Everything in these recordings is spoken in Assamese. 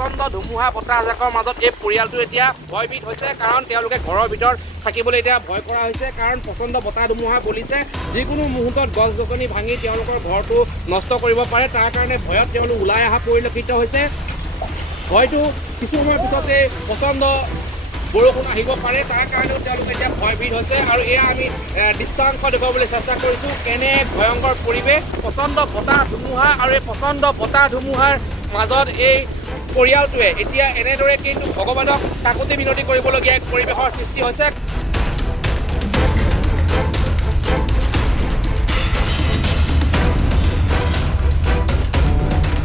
প্ৰচণ্ড ধুমুহা বতাহজাকৰ মাজত এই পৰিয়ালটো এতিয়া ভয়বিত হৈছে, কাৰণ তেওঁলোকে ঘৰৰ ভিতৰত থাকিবলৈ এতিয়া ভয় কৰা হৈছে, কাৰণ প্ৰচণ্ড বতাহ ধুমুহা বলিছে। যিকোনো মুহূৰ্তত গছ গছনি ভাঙি তেওঁলোকৰ ঘৰটো নষ্ট কৰিব পাৰে, তাৰ কাৰণে ভয়ত তেওঁলোক ওলাই অহা পৰিলক্ষিত হৈছে। হয়তো কিছু সময়ৰ পিছতে প্ৰচণ্ড বৰষুণ আহিব পাৰে, তাৰ কাৰণেও তেওঁলোকে এতিয়া ভয়বিত হৈছে। আৰু এয়া আমি দৃশ্যাংশ দেখুৱাবলৈ চেষ্টা কৰিছোঁ, কেনে ভয়ংকৰ পৰিৱেশ, প্ৰচণ্ড বতাহ ধুমুহা। আৰু এই প্ৰচণ্ড বতাহ ধুমুহাৰ মাজত এই পৰিয়ালটোৱে এতিয়া এনেদৰে কিন্তু ভগৱানক কাকুতি মিনতি কৰিবলগীয়া এক পৰিৱেশৰ সৃষ্টি হৈছে।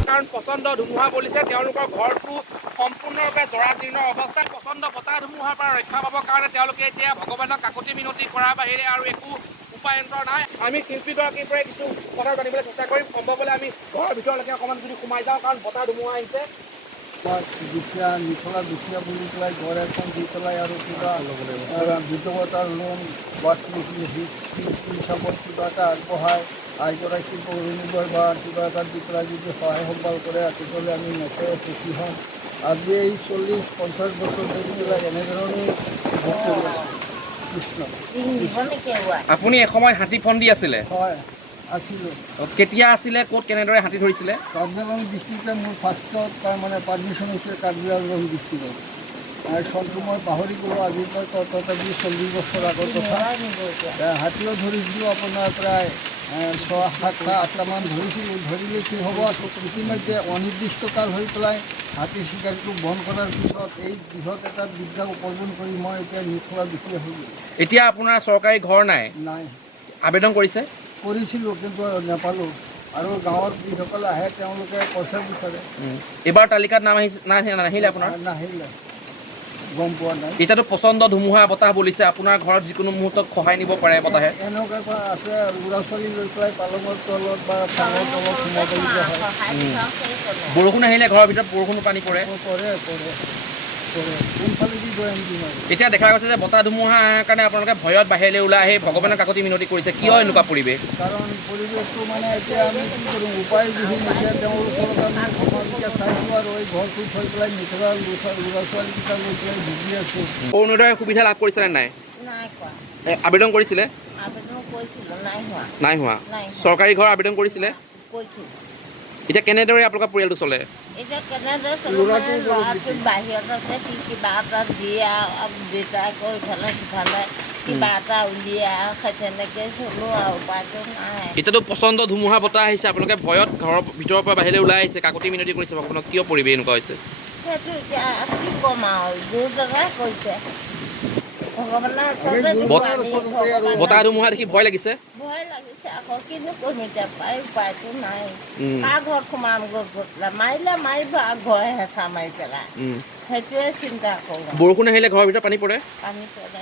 কাৰণ প্ৰচণ্ড ধুমুহা বলিছে, তেওঁলোকৰ ঘৰটো সম্পূৰ্ণৰূপে জৰাজীৰ্ণ অৱস্থাত। প্ৰচণ্ড বতাহ ধুমুহাৰ পৰা ৰক্ষা পাবৰ কাৰণে তেওঁলোকে এতিয়া ভগৱানক কাকুতি মিনতি কৰাৰ বাহিৰে আৰু একো উপায়ন্তৰ নাই। আমি শিল্পীগৰাকীৰ পৰাই কিছু কথা জানিবলৈ চেষ্টা কৰিম। সম্ভৱ হ'লে আমি ঘৰৰ ভিতৰলৈকে অকণমান যদি সোমাই যাওঁ, কাৰণ বতাহ ধুমুহা আহিছে। দুখীয়া নিচলা দুখীয়া বুলি পেলাই ঘৰ এখন দি পেলাই আৰু কিবা বিধৱতাৰ লোন বা হিচাপত কিবা এটা আগবঢ়াই আইগৰাকীক অৰুণোদয় বা কিবা এটা দি পেলাই যদি সহায় সম্ভাল কৰে, তেতিয়াহ'লে আমি নথৈ সুখী হ'ম। আজি এই 40-50 বছৰ ধৰি পেলাই এনেধৰণেই ভোগ কৰি আছোঁ। কৃষ্ণ। আপুনি এসময়ত হাতী ফন্দি আছিলে? হয়, আছিলোঁ। কেতিয়া আছিলে, ক'ত কেনেদৰে হাতী ধৰিছিলে? কাৰ্বি-আংলং ডিষ্ট্ৰিক্টে মোৰ ফাৰ্ষ্টত তাৰমানে পাৰ্মিশ্যন হৈছিলে কাৰ্বি-আংলং ডিষ্ট্ৰিক্টত। চনটো মই পাহৰি গ'লোঁ, আজিৰ পৰা তথাপি 40 বছৰ আগৰ কথা। হাতীও ধৰিছিলোঁ, আপোনাৰ প্ৰায় 6-7-8টামান ধৰিছিলোঁ। ধৰিলে কি হ'ব, ইতিমধ্যে অনিৰ্দিষ্টকাল হৈ পেলাই হাতী চিকাৰীটো বন্ধ কৰাৰ পিছত এই বৃহৎ এটা বিদ্যা উপাৰ্জন কৰি মই এতিয়া নিচলা দুখীয়া হৈ গ'লোঁ। এতিয়া আপোনাৰ চৰকাৰী ঘৰ নাই? নাই। আবেদন কৰিছে? কৰিছিলোঁ, কিন্তু নাপালোঁ। আৰু গাঁৱত যিসকলে আহে তেওঁলোকে পইচা বিচাৰে। এইবাৰ তালিকাত নাম নাহিলে আপোনাৰ? নাহিলে, গম পোৱা নাই। এতিয়াতো প্ৰচণ্ড ধুমুহা বতাহ বলিছে, আপোনাৰ ঘৰত যিকোনো মুহূৰ্তত খহাই নিব পাৰে বতাহে। এনেকুৱা আছে, ল'ৰা ছোৱালী লৈ পেলাই পালঙৰ তলত বা চাঙৰ তলত সোমাবলগীয়া হয়। বৰষুণ আহিলে ঘৰৰ ভিতৰত বৰষুণো পানী পৰে? পৰে। কোনফালেদি গৈ আনিম আৰু। এতিয়া দেখা গৈছে যে বতাহ ধুমুহা অহাৰ কাৰণে আপোনালোকে ভয়ত বাহিৰলৈ ওলাই আহি ভগৱানক কাকতি মিনতি কৰিছে। কিয় এনেকুৱা পৰিৱেশ? কাৰণ পৰিৱেশটো মানে এতিয়া আমি কি কৰিম, উপায়বিহীন। এতিয়া তেওঁৰ ওচৰত আমি সমাজকে চাইছোঁ আৰু এই ঘৰটো থৈ পেলাই নিচলা ল'ৰা ছোৱালীকেইটা লৈ পেলাই ভুগি আছোঁ। অৰুণোদয়ৰ সুবিধা লাভ কৰিছিলে নাই? আবেদন কৰিছিলে? নাই হোৱা। চৰকাৰী ঘৰ আবেদন কৰিছিলে? এতিয়া কেনেদৰে আপোনালোকৰ পৰিয়ালটো চলে? এতিয়া কেনেদৰে ল'ৰাটো বাহিৰত আছে, সি কিবা এটা দিয়ে আৰু দেউতাকৰ ইফালে সিফালে কিবা এটা উলিয়াই সেই তেনেকৈ চলোঁ আৰু উপায়টো নাই। এতিয়াতো প্ৰচণ্ড ধুমুহা বতাহ আহিছে, আপোনালোকে ভয়ত ঘৰৰ ভিতৰৰ পৰা বাহিৰলৈ ওলাই আহিছে, কাকতি মিনতি কৰিছে ভগৱানক। কিয় পৰিৱেশ এনেকুৱা হৈছে? সেইটো এতিয়া কি ক'ম আৰু, দুৰ্যোগে কৰিছে। ভগৱানৰ ওচৰতে বতাহ ধুমুহা দেখি ভয় লাগিছে? ভয় লাগিছে আকৌ, কিনো কৰিম এতিয়া, উপায়টো নাই। কাৰ ঘৰত সোমাম গৈ পেলাই, মাৰিলে মাৰিব আৰু ঘৰে হেঁচা মাৰি পেলাই, সেইটোৱে চিন্তা কৰোঁ। বৰষুণ আহিলে ঘৰৰ ভিতৰত পানী পৰে? পানী পৰে।